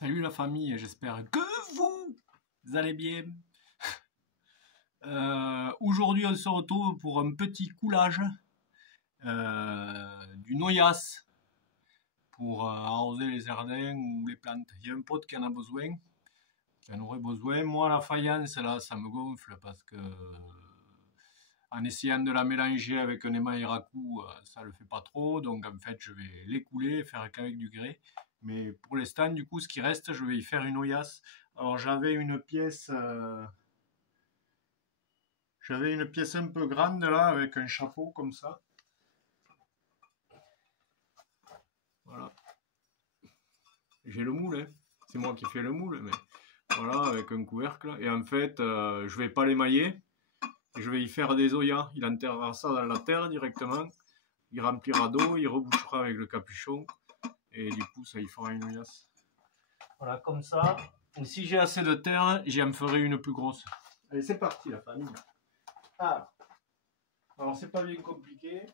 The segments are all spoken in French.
Salut la famille, j'espère que vous allez bien. Aujourd'hui on se retrouve pour un petit coulage du noyace pour arroser les jardins ou les plantes. Il y a un pote qui en a besoin, qui en aurait besoin. Moi la faïence là ça me gonfle parce que en essayant de la mélanger avec un émail raku, ça le fait pas trop. Donc en fait je vais l'écouler, faire qu'avec du grès. Mais pour l'instant, du coup, ce qui reste, je vais y faire une oyasse. Alors j'avais une pièce un peu grande là, avec un chapeau comme ça. Voilà. J'ai le moule, hein. C'est moi qui fais le moule, mais voilà, avec un couvercle. Et en fait, je vais pas l'émailler. Je vais y faire des oyas. Il enterrera ça dans la terre directement. Il remplira d'eau, il rebouchera avec le capuchon. Et du coup, ça y fera une oyasse. Voilà, comme ça. Et si j'ai assez de terre, j'en ferai une plus grosse. Allez, c'est parti la famille. Ah. Alors, c'est pas bien compliqué.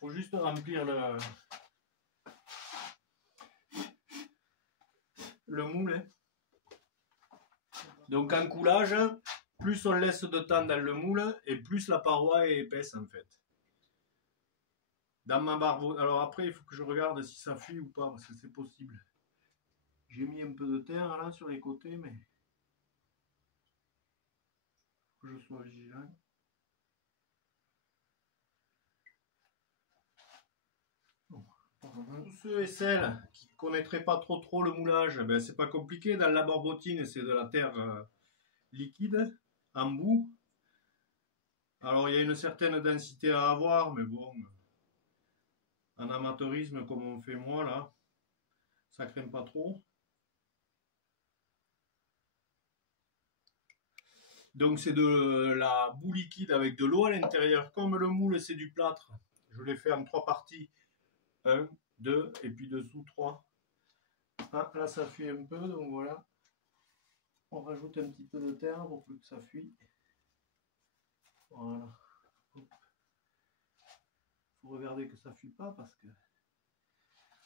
Faut juste remplir le moule. Hein. Donc, en coulage, plus on laisse de temps dans le moule, et plus la paroi est épaisse en fait. Dans ma barbe. Alors après, il faut que je regarde si ça fuit ou pas, parce que c'est possible. J'ai mis un peu de terre là sur les côtés, mais faut que je sois vigilant. Tous ceux et celles qui ne connaîtraient pas trop le moulage, ben c'est pas compliqué. Dans la barbotine, c'est de la terre liquide, en bout. Alors il y a une certaine densité à avoir, mais bon, en amateurisme comme on fait moi là, ça craint pas trop. Donc c'est de la boue liquide avec de l'eau à l'intérieur. Comme le moule c'est du plâtre, je l'ai fait en 3 parties. 1, 2 et puis dessous 3. Ah, là ça fuit un peu, donc voilà. On rajoute un petit peu de terre pour que ça fuit. Voilà. Il faut regarder que ça ne fuit pas parce que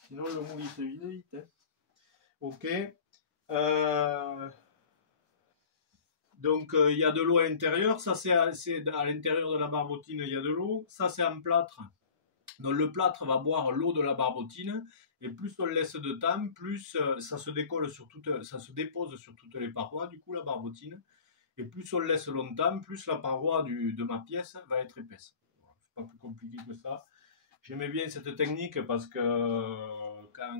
sinon le moule il se vide vite. Hein. Ok. Donc il y a de l'eau à l'intérieur. Ça c'est à l'intérieur de la barbotine, il y a de l'eau. Ça c'est en plâtre. Donc le plâtre va boire l'eau de la barbotine et plus on laisse de temps, plus ça se décolle ça se dépose sur toutes les parois du coup la barbotine. Et plus on laisse longtemps, plus la paroi de ma pièce va être épaisse. C'est pas plus compliqué que ça. J'aimais bien cette technique parce que quand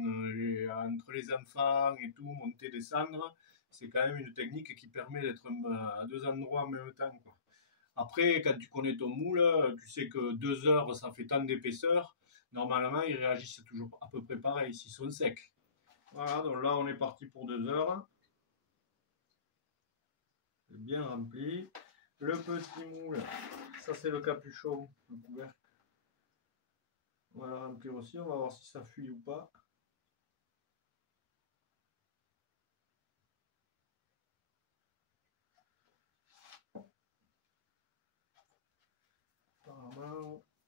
entre les enfants et tout, monter, descendre, c'est quand même une technique qui permet d'être à 2 endroits en même temps. Quoi. Après, quand tu connais ton moule, tu sais que 2 heures, ça fait tant d'épaisseur. Normalement, ils réagissent toujours à peu près pareil s'ils sont secs. Voilà, donc là, on est parti pour 2 heures. C'est bien rempli. Le petit moule, ça c'est le capuchon, le couvercle. On va le remplir aussi, on va voir si ça fuit ou pas.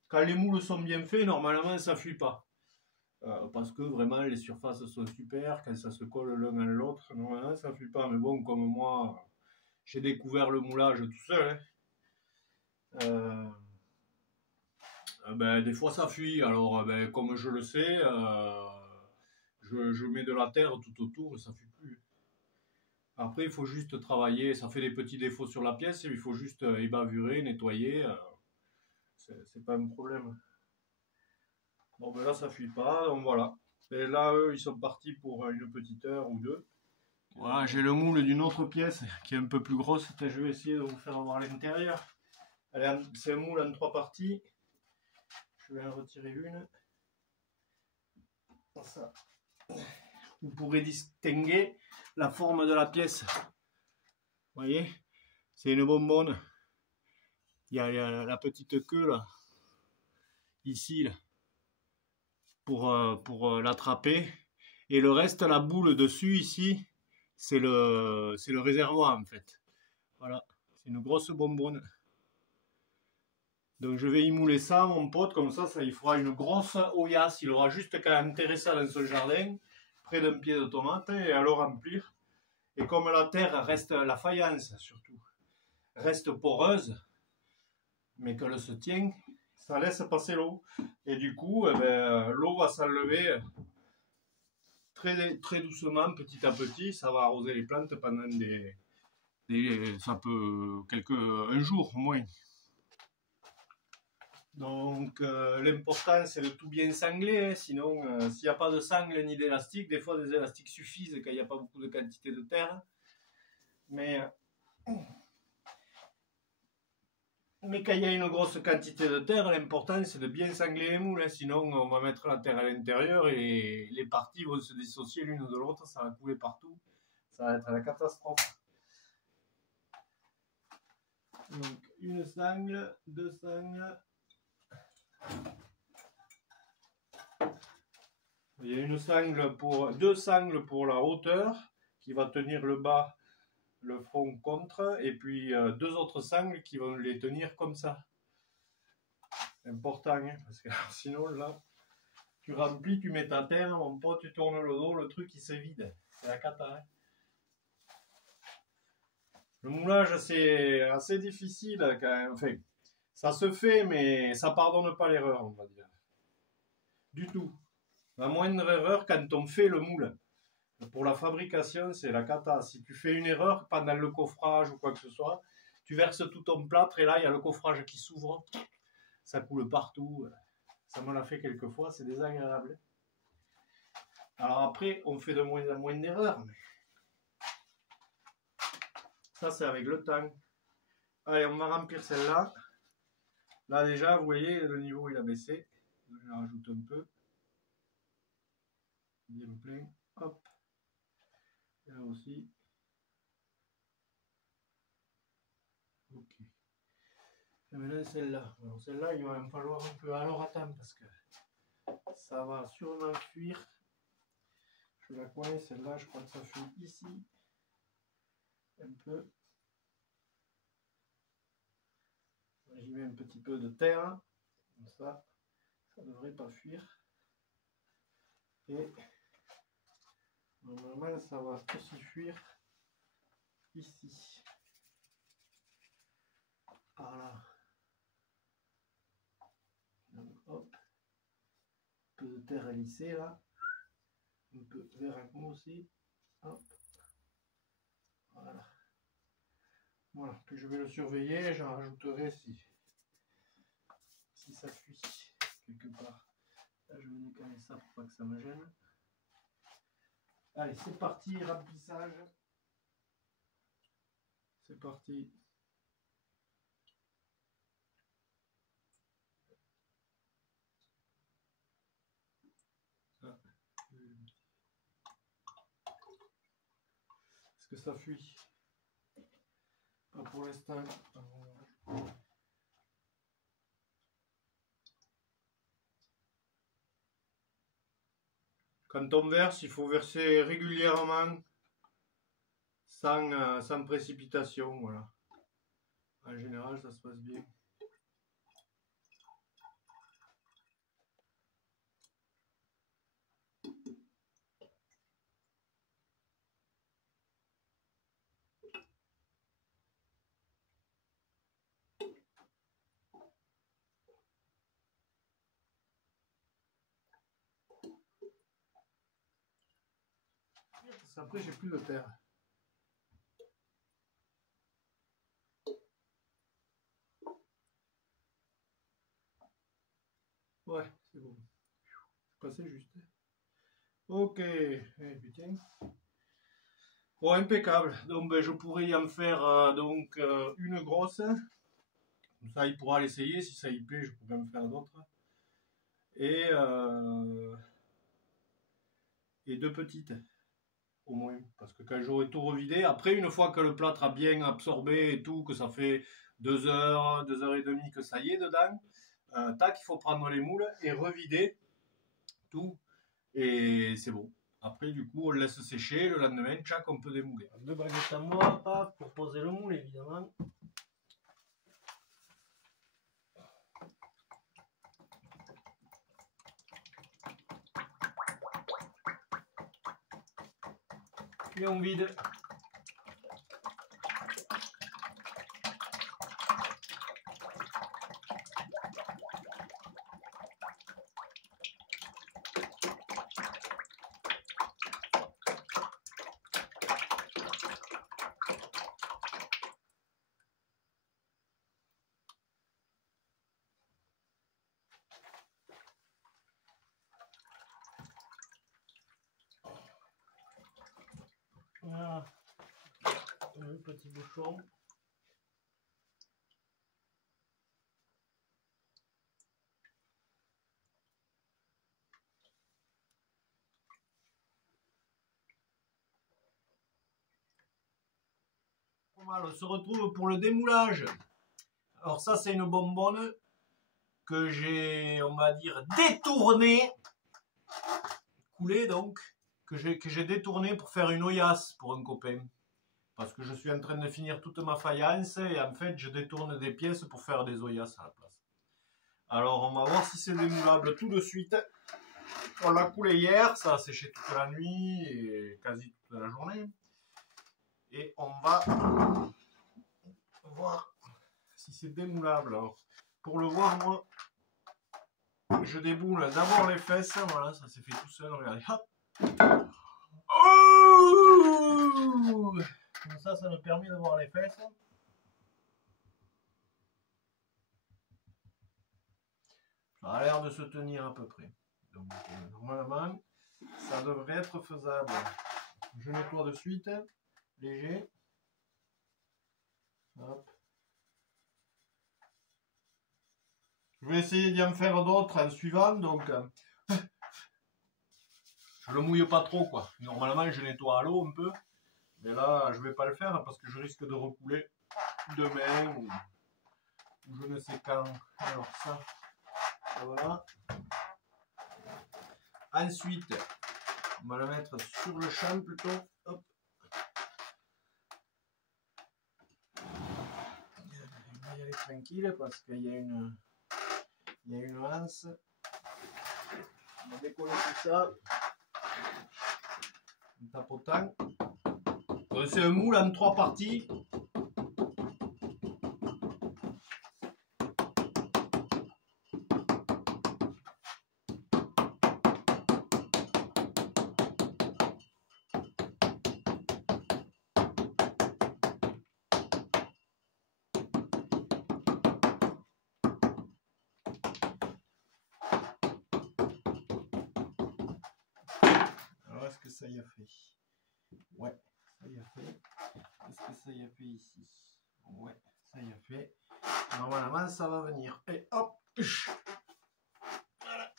Quand les moules sont bien faits, normalement ça fuit pas. Parce que vraiment les surfaces sont super, quand ça se colle l'un à l'autre, normalement ça fuit pas. Mais bon, comme moi, j'ai découvert le moulage tout seul. Hein. Ben, des fois ça fuit, alors ben, comme je le sais, je mets de la terre tout autour et ça fuit plus. Après il faut juste travailler, ça fait des petits défauts sur la pièce, il faut juste ébavurer, nettoyer, c'est pas un problème. Bon ben là ça fuit pas, donc voilà. Et là eux ils sont partis pour une petite heure ou deux. Voilà, j'ai le moule d'une autre pièce qui est un peu plus grosse, je vais essayer de vous faire voir l'intérieur. C'est un moule en 3 parties. Je vais en retirer une. Ça. Vous pourrez distinguer la forme de la pièce. Vous voyez, c'est une bonbonne. Il y a la petite queue là, ici, là, pour l'attraper. Et le reste, la boule dessus, ici, c'est le réservoir en fait. Voilà, c'est une grosse bonbonne. Donc je vais y mouler ça, mon pote, comme ça il fera une grosse oyasse. Il aura juste qu'à enterrer ça dans son jardin, près d'un pied de tomate et à le remplir. Et comme la terre reste, la faïence surtout, reste poreuse, mais qu'elle se tient, ça laisse passer l'eau. Et du coup, eh ben, l'eau va s'enlever très doucement, petit à petit. Ça va arroser les plantes pendant ça peut un jour au moins. Donc l'important c'est de tout bien sangler, hein. Sinon s'il n'y a pas de sangle ni d'élastique, des fois des élastiques suffisent quand il n'y a pas beaucoup de quantité de terre. Mais quand il y a une grosse quantité de terre, l'important c'est de bien sangler les moules, hein. Sinon on va mettre la terre à l'intérieur et les parties vont se dissocier l'une de l'autre, ça va couler partout, ça va être la catastrophe. Donc une sangle, deux sangles. Il y a deux sangles pour la hauteur qui va tenir le bas, le front contre, et puis deux autres sangles qui vont les tenir comme ça. C'est important, hein, parce que sinon là, tu remplis, tu mets ta terre, mon pote, tu tournes le dos, le truc il se vide. C'est la cata. Hein. Le moulage c'est assez difficile quand même. Enfin, ça se fait, mais ça pardonne pas l'erreur, on va dire. Du tout. La moindre erreur quand on fait le moule. Pour la fabrication, c'est la cata. Si tu fais une erreur pendant le coffrage ou quoi que ce soit, tu verses tout ton plâtre et là, il y a le coffrage qui s'ouvre. Ça coule partout. Ça me l'a fait quelques fois, c'est désagréable. Alors après, on fait de moins en moins d'erreurs. Mais... ça, c'est avec le temps. Allez, on va remplir celle-là. Là, déjà, vous voyez, le niveau, il a baissé. Je rajoute un peu. Bien plein. Hop. Et là aussi. Ok. Et maintenant celle-là. Alors celle-là, il va me falloir un peu. Alors attends, parce que ça va sûrement fuir. Je la coince, celle-là, je crois que ça fuit ici. Un peu. J'y mets un petit peu de terre. Comme ça ne devrait pas fuir. Et normalement, ça va aussi fuir ici. Par là. Donc hop. Un peu de terre à lisser là. Un peu vers un coup aussi. Hop. Voilà. Voilà. Puis je vais le surveiller. J'en rajouterai si ça fuit quelque part. Là, je vais décaler ça pour pas que ça me gêne. Allez, c'est parti, remplissage. C'est parti. Est-ce que ça fuit? Pas pour l'instant. Quand on verse, il faut verser régulièrement, sans précipitation. Voilà. En général, ça se passe bien. Après, j'ai plus de terre. Ouais, c'est bon. Passé juste. Ok. Eh, putain. Bon, impeccable. Donc, ben, je pourrais y en faire une grosse. Comme ça, il pourra l'essayer. Si ça y plaît, je pourrais en faire d'autres. Et deux petites. Au moins, parce que quand j'aurai tout revidé, après une fois que le plâtre a bien absorbé et tout, que ça fait 2 heures, 2 heures et demie que ça y est dedans, tac, il faut prendre les moules et revider tout et c'est bon. Après du coup on laisse sécher, le lendemain, tchac, on peut démouler. Deux baguettes à moi, paf, pour poser le moule évidemment. et on vide. Voilà, un petit bouchon. Voilà, on se retrouve pour le démoulage. Alors ça, c'est une bonbonne que j'ai, on va dire, détournée, coulée donc, que j'ai détournée pour faire une oyasse pour un copain. Parce que je suis en train de finir toute ma faïence et en fait, je détourne des pièces pour faire des oyasses à la place. Alors, on va voir si c'est démoulable tout de suite. On l'a coulé hier, ça a séché toute la nuit et quasi toute la journée. Et on va voir si c'est démoulable. Alors, pour le voir, moi, je déboule d'abord les fesses. Voilà, ça s'est fait tout seul. Regardez, hop. Oh, comme ça nous permet de voir les fesses. Ça a l'air de se tenir à peu près. Donc, normalement, ça devrait être faisable. Je nettoie de suite, léger. Hop. Je vais essayer d'y en faire d'autres en suivant, donc je le mouille pas trop quoi. Normalement, je nettoie à l'eau un peu, mais là, je vais pas le faire parce que je risque de recouler demain ou je ne sais quand. Alors ça voilà. Ensuite, on va le mettre sur le champ plutôt. Hop. On va y aller tranquille parce qu'il y a une anse. On va décoller tout ça en tapotant. C'est un moule en 3 parties. Est-ce que ça y a fait? Ouais, ça y a fait. Est-ce que ça y a fait ici? Ouais, ça y a fait. Normalement, ça va venir. Et hop! Voilà.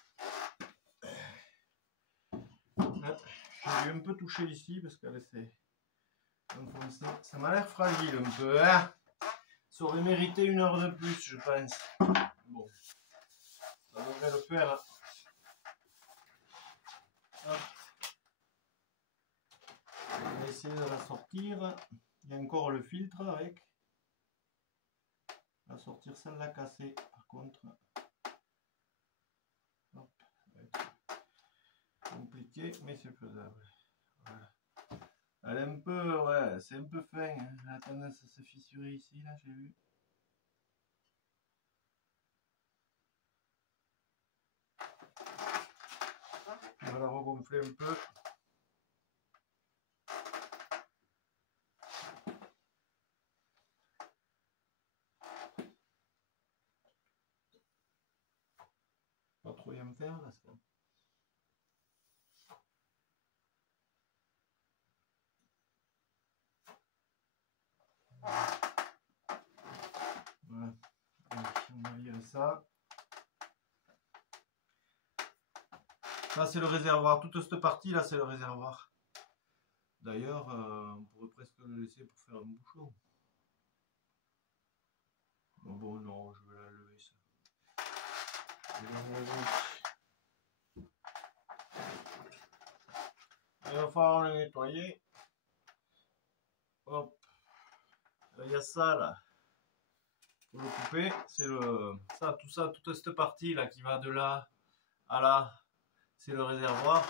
J'ai dû un peu toucher ici parce qu'elle s'est enfoncée. Ça m'a l'air fragile un peu. Hein, ça aurait mérité 1 heure de plus, je pense. Bon, ça devrait le faire. Hop. On va essayer de la sortir. Il y a encore le filtre avec. On va sortir celle-là cassée par contre. Hop, ça va être compliqué, mais c'est faisable. Voilà. Elle est un peu, ouais, c'est un peu fin. Hein. Elle a tendance à se fissurer ici, là, j'ai vu. On va la regonfler un peu. Pas trop y en faire là, ça. Voilà. Donc, on va virer ça. Ça c'est le réservoir. Toute cette partie là c'est le réservoir. D'ailleurs, on pourrait presque le laisser pour faire un bouchon. Bon, non, je vais la lever ça. Il va falloir le nettoyer. Hop. Il y a ça là. Pour le couper, c'est toute cette partie là qui va de là à là, c'est le réservoir.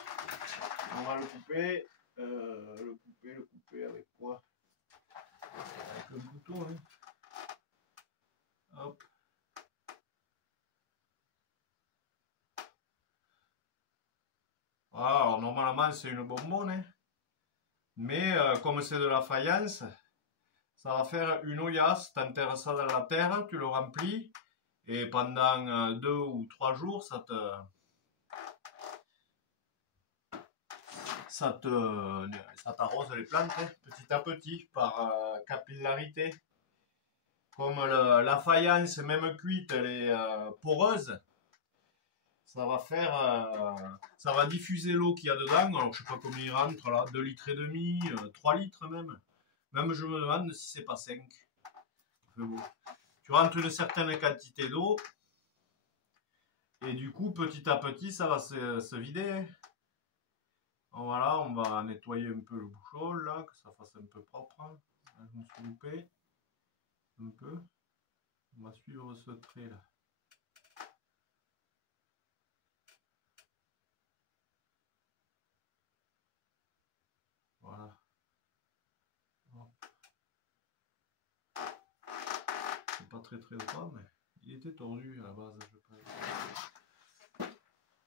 On va le couper, le couper. c'est une bonbonne, hein. Mais comme c'est de la faïence, ça va faire une oyasse. Tu enterres ça dans la terre, tu le remplis, et pendant 2 ou 3 jours, ça t'arrose les plantes, hein, petit à petit, par capillarité. Comme la faïence, même cuite, elle est poreuse, ça va diffuser l'eau qu'il y a dedans. Alors, je sais pas combien il rentre là, 2 litres et demi, 3 litres même. Même je me demande si c'est pas 5. Bon. Tu rentres une certaine quantité d'eau, et du coup, petit à petit, ça va se vider. Voilà, on va nettoyer un peu le bouchon là, que ça fasse un peu propre. Je me suis loupé un peu. On va suivre ce trait là. Voilà. C'est pas très droit, mais il était tordu à la base.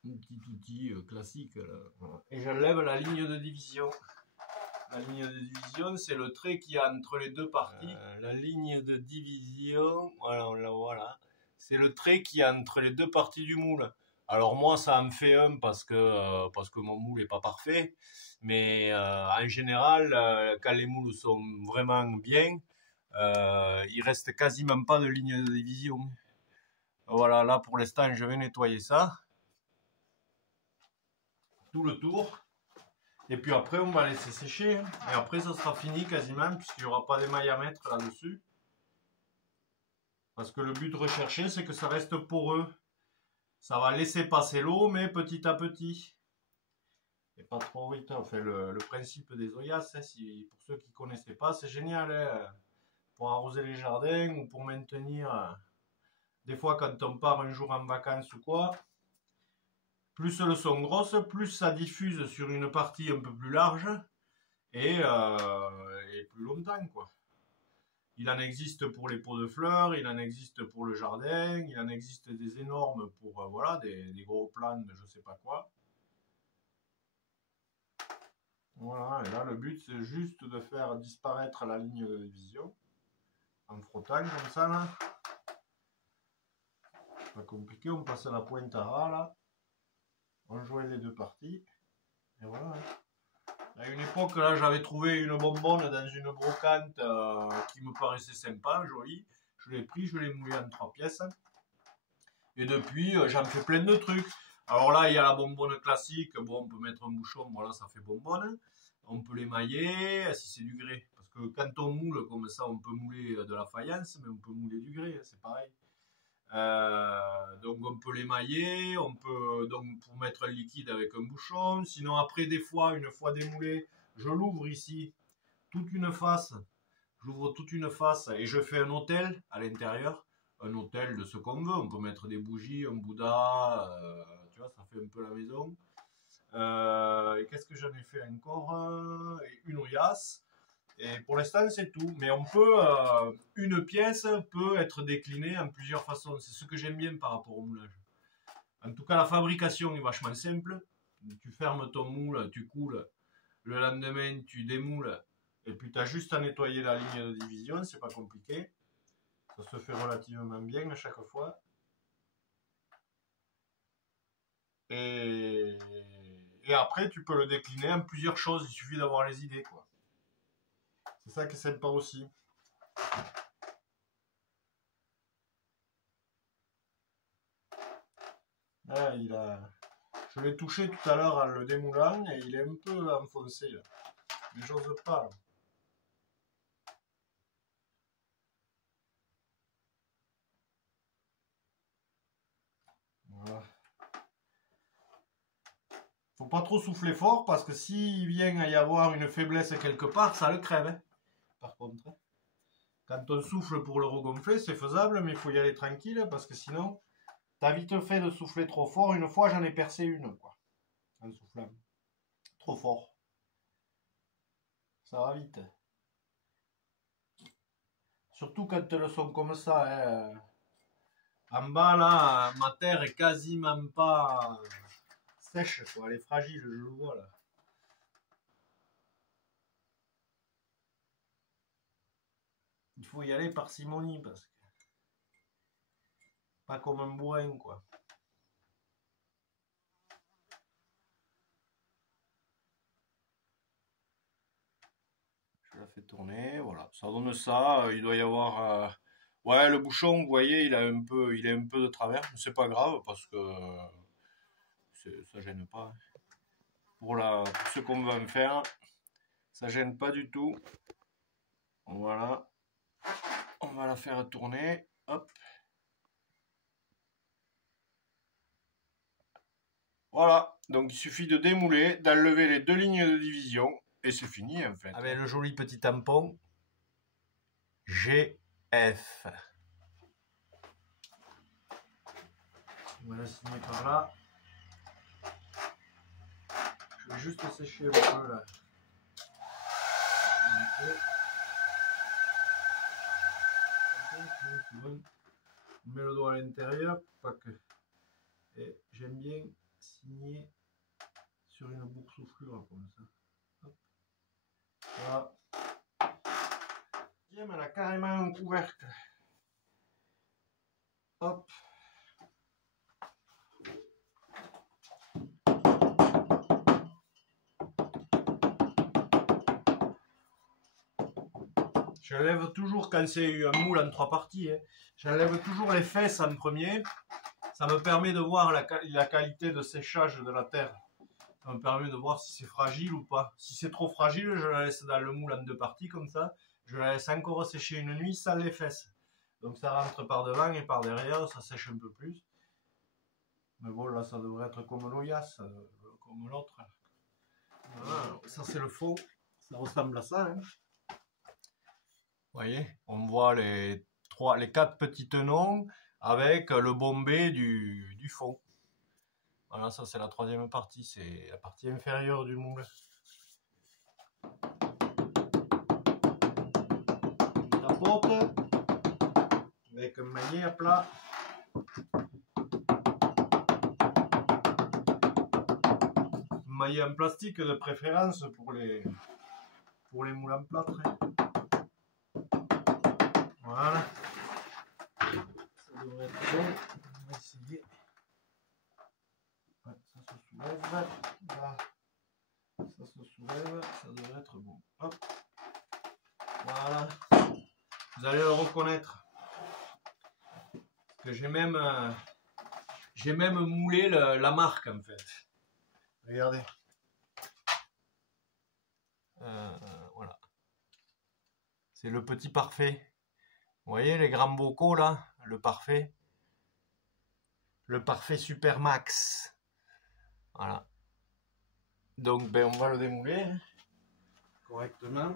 Un petit outil classique. Voilà. Et j'enlève la ligne de division. La ligne de division, c'est le trait qui a entre les deux parties. La ligne de division, voilà, on la voit là. C'est le trait qui a entre les deux parties du moule. Alors moi, ça en fait un parce que mon moule n'est pas parfait. Mais en général, quand les moules sont vraiment bien, il reste quasiment pas de ligne de division. Voilà, là pour l'instant, je vais nettoyer ça. Tout le tour. Et puis après, on va laisser sécher. Et après, ça sera fini quasiment, puisqu'il n'y aura pas d'émail à mettre là-dessus. Parce que le but recherché, c'est que ça reste poreux. Ça va laisser passer l'eau, mais petit à petit. Et pas trop vite. Enfin, le principe des oyasses, hein, pour ceux qui ne connaissaient pas, c'est génial. Hein, pour arroser les jardins ou pour maintenir... des fois, quand on part un jour en vacances ou quoi, plus elles sont grosses, plus ça diffuse sur une partie un peu plus large et plus longtemps, quoi. Il en existe pour les pots de fleurs, il en existe pour le jardin, il en existe des énormes pour voilà, des gros plants de je sais pas quoi. Voilà, et là le but c'est juste de faire disparaître la ligne de division en frottant comme ça là. Pas compliqué, on passe à la pointe à ras là. On joint les deux parties. Et voilà. À une époque, là, j'avais trouvé une bonbonne dans une brocante qui me paraissait sympa, jolie. Je l'ai pris, je l'ai moulé en 3 pièces. Et depuis, j'en fais plein de trucs. Alors là, il y a la bonbonne classique. Bon, on peut mettre un bouchon, voilà, ça fait bonbonne. On peut l'émailler si c'est du grès. Parce que quand on moule comme ça, on peut mouler de la faïence, mais on peut mouler du grès, c'est pareil. Donc on peut l'émailler, on peut donc pour mettre un liquide avec un bouchon. Sinon après des fois, une fois démoulé, je l'ouvre ici, toute une face. J'ouvre toute une face et je fais un autel à l'intérieur. Un autel de ce qu'on veut. On peut mettre des bougies, un Bouddha, tu vois, ça fait un peu la maison. Et qu'est-ce que j'en ai fait encore? Une ouillasse. Et pour l'instant, c'est tout. Mais on peut, une pièce peut être déclinée en plusieurs façons. C'est ce que j'aime bien par rapport au moulage. En tout cas, la fabrication est vachement simple. Tu fermes ton moule, tu coules. Le lendemain, tu démoules. Et puis, tu as juste à nettoyer la ligne de division. C'est pas compliqué. Ça se fait relativement bien à chaque fois. Et après, tu peux le décliner en plusieurs choses. Il suffit d'avoir les idées, quoi. C'est ça qui est sympa aussi. Ah, je l'ai touché tout à l'heure en le démoulant et il est un peu enfoncé là. Mais j'ose pas. Voilà. Faut pas trop souffler fort parce que s'il vient à y avoir une faiblesse quelque part, ça le crève. Hein. Par contre, quand on souffle pour le regonfler, c'est faisable, mais il faut y aller tranquille parce que sinon, t'as vite fait de souffler trop fort. Une fois, j'en ai percé une, quoi, en soufflant. Trop fort. Ça va vite. Surtout quand elles sont comme ça. Hein. En bas, là, ma terre est quasiment pas sèche, quoi. Elle est fragile, je le vois, là. il faut y aller parcimonie parce que pas comme un bourrin quoi. Je la fais tourner, voilà, ça donne ça. Il doit y avoir, ouais, le bouchon, vous voyez, il est un peu de travers, mais c'est pas grave parce que ça gêne pas. Pour ce qu'on va en faire, ça gêne pas du tout. Voilà, on va la faire tourner, hop. Voilà, donc il suffit de démouler, d'enlever les deux lignes de division et c'est fini en fait. Avec le joli petit tampon GF. On va la signer par là. Je vais juste sécher un peu là. On met le doigt à l'intérieur, pas que. Et j'aime bien signer sur une boursouflure comme ça. Hop. Voilà. Elle a carrément un couvercle. Hop. J'enlève toujours, quand c'est un moule en 3 parties, hein, j'enlève toujours les fesses en premier. Ça me permet de voir la qualité de séchage de la terre. Ça me permet de voir si c'est fragile ou pas. Si c'est trop fragile, je la laisse dans le moule en 2 parties comme ça. Je la laisse encore sécher une nuit sans les fesses. Donc ça rentre par devant et par derrière, ça sèche un peu plus. Mais bon, là, ça devrait être comme l'Oyas, comme l'autre. Voilà, ça c'est le fond. Ça ressemble à ça. Hein. Vous voyez, on voit les 4 petits tenons avec le bombé du fond. Voilà, ça c'est la 3e partie, c'est la partie inférieure du moule. On tapote avec un maillet à plat. Un maillet en plastique de préférence pour les moules en plâtre. Voilà. Ça devrait être bon. On va essayer. Ouais, ça se soulève. Là. Ça se soulève. Ça devrait être bon. Hop. Voilà. Vous allez le reconnaître. Parce que j'ai même moulé la marque en fait. Regardez. Voilà. C'est le petit parfait. Vous voyez les grands bocaux là, le parfait. Le parfait Super Max. Voilà. Donc ben, on va le démouler correctement.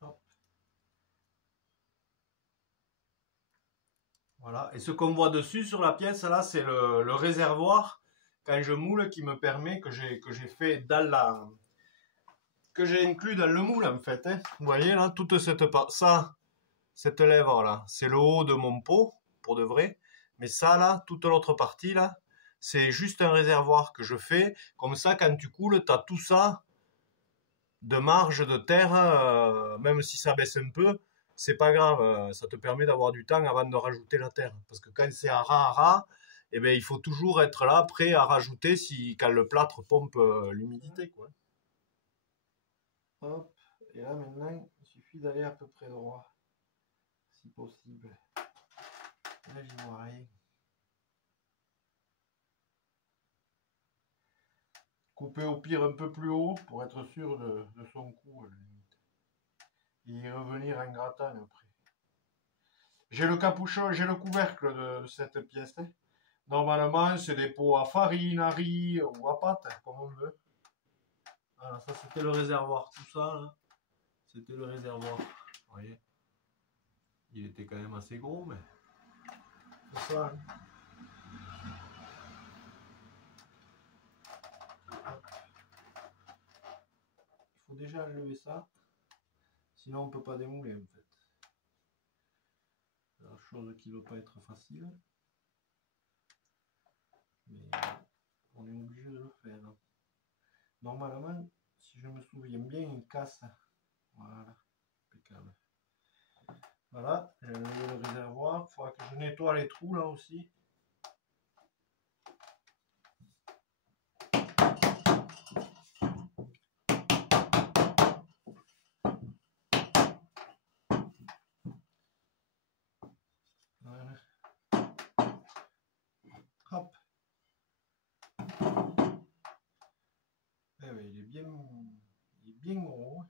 Hop. Voilà. Et ce qu'on voit dessus sur la pièce là, c'est le réservoir quand je moule qui me permet que j'ai fait dans la que j'ai inclus dans le moule en fait. Hein. Vous voyez là, toute cette lèvre là, c'est le haut de mon pot pour de vrai. Mais ça là, toute l'autre partie là, c'est juste un réservoir que je fais. Comme ça, quand tu coules, tu as tout ça de marge de terre, même si ça baisse un peu, c'est pas grave. Ça te permet d'avoir du temps avant de rajouter la terre. Parce que quand c'est à ras, eh ben, il faut toujours être là, prêt à rajouter quand le plâtre pompe l'humidité, quoi. Hop, et là maintenant, il suffit d'aller à peu près droit, si possible. Là, j'y vois rien. Couper au pire un peu plus haut pour être sûr de son coup, et y revenir en grattant après. J'ai le capuchon, j'ai le couvercle de cette pièce. Hein. Normalement, c'est des pots à farine, à riz ou à pâte, comme on veut. Voilà, ça c'était le réservoir. Tout ça, là, c'était le réservoir. Vous voyez, il était quand même assez gros, mais c'est ça. Hein. Il faut déjà enlever ça, sinon on ne peut pas démouler en fait. C'est la chose qui ne veut pas être facile, mais on est obligé de normalement, si je me souviens bien, il casse. Voilà, impeccable. Voilà, j'ai enlevé le réservoir. Il faudra que je nettoie les trous là aussi. Voilà. Hop. Eh oui, il est bien gros.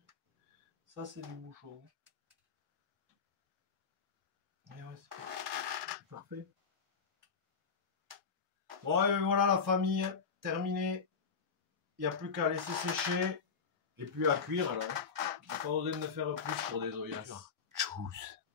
Ça, c'est du bouchon. Et ouais, c'est parfait. Bon, et voilà la famille, terminé. Il n'y a plus qu'à laisser sécher et puis à cuire alors. Il n'y a pas besoin de faire plus pour des oeillères. Tchuss.